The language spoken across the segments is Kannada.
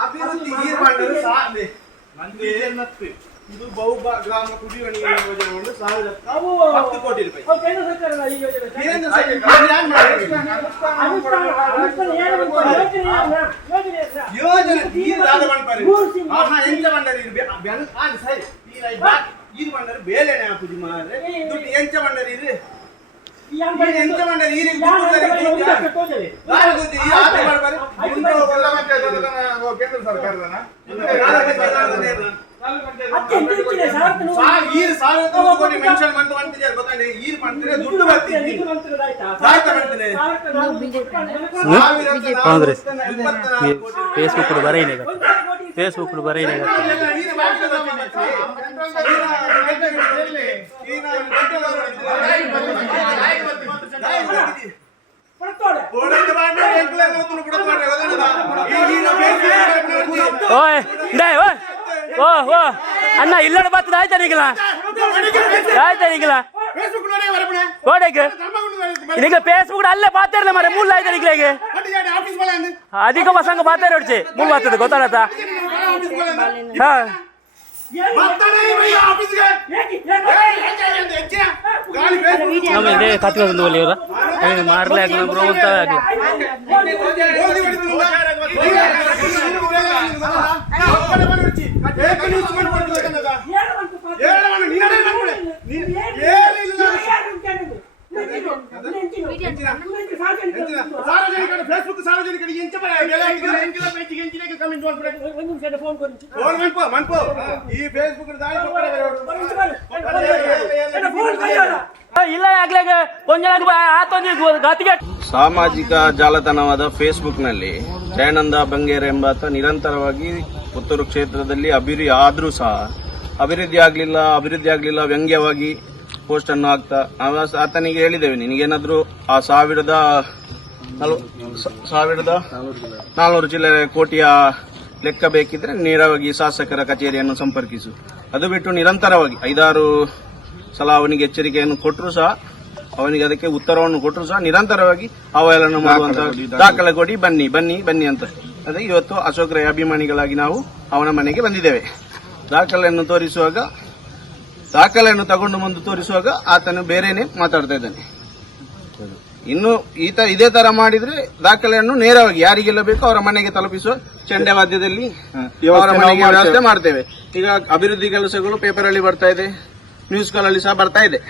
ಅಭಿವೃದ್ಧಿ ಇದು ಬಹುಬ ಗ್ರಾಮ ಕುಡಿಯುವ ನೀರಿನ ಯೋಜನೆಗಳು ಒಂದು ಸಾವಿರದ ಕೋಟಿ ರೂಪಾಯಿ. ಕೇಂದ್ರ ಸರ್ಕಾರ ಯೋಜನೆ ಬೇಲೆನೆ ಹಾಕುದು ಮಾರೆ ಎಂಚ ಮಂಡಳಿ ಇರ್ರಿ ಎಂಚ ಬಂಡರಿ ಈ ರೀತಿ ಕೇಂದ್ರ ಸರ್ಕಾರದನ ಈರು ಕೋಟಿ ಮೆನ್ಷನ್ ಮಾಡ್ತು ಅಂತಿದ್ದಾರೆ ಗೊತ್ತಾನೆ ಈರು ಮಾಡ್ತಾರೆ ದುಡ್ಡು ಬರ್ತೀನಿ ಸಾವಿರದ ಕಾಂಗ್ರೆಸ್. ಕೋಟಿ. ಫೇಸ್ಬುಕ್ ಬರೀನಿ ಫೇಸ್ಬುಕ್ ಬರೀನಿ. ಈಗ. ஓய் டேய் ஓய். ஓ ஓ. அண்ணா இல்லட பார்த்து தாய் தரீங்களா? தாய் தரீங்களா? கோடைக்கு. நீங்க பேஸ்புக் அல்ல பாத்தேர்ல மர மூணு லாய் தரீங்களே அதிக பசங்க பாத்தேர் அடிச்சு. மூணு பாத்தது கொத்தாடா ಧರ್ಮಗುಂಡು ನೋಡಿ. ನಿಗ ಫೇಸ್ಬುಕ್ ಅಲ್ಲೇ ಪಾತಿರಲ್ಲ ಮರೆ ಮೂಲ ಆಯ್ತಾ ನಿಗ್ಲೆಗೆ ಬಡ್ಡಿ ಜಾಡಿ ಆಫೀಸ್ ಬಲ ಅಂದು. ಅಧಿಕ ಮಸಂಗ ಪಾತಾರ ಹೊಡ್ಚಿ ಮೂಲ ಬರ್ತದೆ ಗೊತ್ತಾಗತ್ತ ಆಫೀಸ್ ಬಲ ಅಂದು. ಹಾ ಏನು? ಬರ್ತಾನೆ ಇವ ಈ ಆಫೀಸ್ಗೆ. ಏಕೆ? ಏಕೆ? ಏಯ್, ಹೆಚ್ಚೆ ಅಂತ ಹೆಚ್ಚೆ. ಗಾಳಿ Facebook ನಮ್ಮ ಇದೇ ಕತ್ತಿ ಬಂದು ಒಲಿ ಇವರ ಮಾರ್ಲೆ ಆಗ್ಲ ಬ್ರೋ ಅಂತ ಆಗ್ಲ ಬೆಲೆ ಹಾಕಿದ್ರೆ ಎಂಚಿನ ಪೇಜಿಗೆ ಎಂಚಿನ ಕಮೆಂಟ್ ಮಾಡ್ಬಿಡ ಒಂದು ನಿಮಿಷ ಫೋನ್ ಕೊಡಿ ಫೋನ್ ಮನ್ಪೋ ಮನ್ಪೋ ಈ ಫೇಸ್ಬುಕ್ ದಾರಿ ಕೊಟ್ಟರೆ. ಇಲ್ಲ ಆಗ್ಲಾಗ ಆತೊಂದು ಗತಿಗೆ ಸಾಮಾಜಿಕ ಜಾಲತಾಣವಾದ ಫೇಸ್ಬುಕ್ನಲ್ಲಿ ದಯಾನಂದ ಬಂಗೇರ್ ಎಂಬಾತ ನಿರಂತರವಾಗಿ ಪುತ್ತೂರು ಕ್ಷೇತ್ರದಲ್ಲಿ ಅಭಿವೃದ್ಧಿ ಆದರೂ ಸಹ ಅಭಿವೃದ್ಧಿ ಆಗಲಿಲ್ಲ ಅಭಿವೃದ್ಧಿ ಆಗಲಿಲ್ಲ ವ್ಯಂಗ್ಯವಾಗಿ ಪೋಸ್ಟ್ ಅನ್ನು ಹಾಕ್ತಾ ಆತನಿಗೆ ಹೇಳಿದ್ದೇವೆ ನಿನಗೇನಾದ್ರೂ ಆ ಸಾವಿರದ ಸಾವಿರದ ನಾಲ್ನೂರು ಜಿಲ್ಲೆ ಕೋಟಿಯ ಲೆಕ್ಕ ಬೇಕಿದ್ರೆ ನೇರವಾಗಿ ಶಾಸಕರ ಕಚೇರಿಯನ್ನು ಸಂಪರ್ಕಿಸು. ಅದು ಬಿಟ್ಟು ನಿರಂತರವಾಗಿ ಐದಾರು ಸಲ ಅವನಿಗೆ ಎಚ್ಚರಿಕೆಯನ್ನು ಕೊಟ್ಟರು ಸಹ ಅವನಿಗೆ ಅದಕ್ಕೆ ಉತ್ತರವನ್ನು ಕೊಟ್ಟರು ಸಹ ನಿರಂತರವಾಗಿ ಅವಹೇಳನ ಮಾಡುವಂತಹ ದಾಖಲೆ ಕೊಡಿ ಬನ್ನಿ ಬನ್ನಿ ಬನ್ನಿ ಅಂತ. ಅದೇ ಇವತ್ತು ಅಶೋಕ್ ರೈ ಅಭಿಮಾನಿಗಳಾಗಿ ನಾವು ಅವನ ಮನೆಗೆ ಬಂದಿದ್ದೇವೆ. ದಾಖಲೆಯನ್ನು ತೋರಿಸುವಾಗ ದಾಖಲೆಯನ್ನು ತಗೊಂಡು ಬಂದು ತೋರಿಸುವಾಗ ಆತನು ಬೇರೆನೆ ಮಾತಾಡ್ತಾ ಇದ್ದಾನೆ. ಇನ್ನು ಈತ ಇದೇ ತರ ಮಾಡಿದ್ರೆ ದಾಖಲೆಯನ್ನು ನೇರವಾಗಿ ಯಾರಿಗೆಲ್ಲ ಬೇಕೋ ಅವರ ಮನೆಗೆ ತಲುಪಿಸುವ ಚಂಡೆ ವಾದ್ಯದಲ್ಲಿ ಅವರ ಮನೆಗೆ ವ್ಯವಸ್ಥೆ ಮಾಡ್ತೇವೆ. ಈಗ ಅಭಿವೃದ್ಧಿ ಕೆಲಸಗಳು ಪೇಪರ್ ಅಲ್ಲಿ ಬರ್ತಾ ಇದೆ. ನ್ಯೂಸ್ ಅಲ್ಲಿ ಸಹ ಬರ್ತಾ ಇದೆ.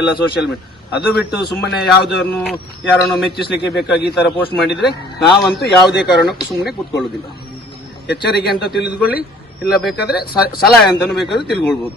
ಎಲ್ಲ ಸೋಷಿಯಲ್ ಮೀಡಿಯಾ ಅದು ಬಿಟ್ಟು ಸುಮ್ಮನೆ ಯಾವುದನ್ನು ಯಾರನ್ನು ಮೆಚ್ಚಿಸ್ಲಿಕ್ಕೆ ಬೇಕಾಗಿ ಈ ತರ ಪೋಸ್ಟ್ ಮಾಡಿದ್ರೆ ನಾವಂತೂ ಯಾವುದೇ ಕಾರಣಕ್ಕೂ ಸುಮ್ಮನೆ ಕೂತ್ಕೊಳ್ಳುದಿಲ್ಲ ಎಚ್ಚರಿಕೆ ಅಂತ ತಿಳಿದುಕೊಳ್ಳಿ. ಇಲ್ಲ ಬೇಕಾದ್ರೆ ಸಲಹೆ ಅಂತಾನು ಬೇಕಾದ್ರೆ ತಿಳ್ಕೊಳ್ಬಹುದು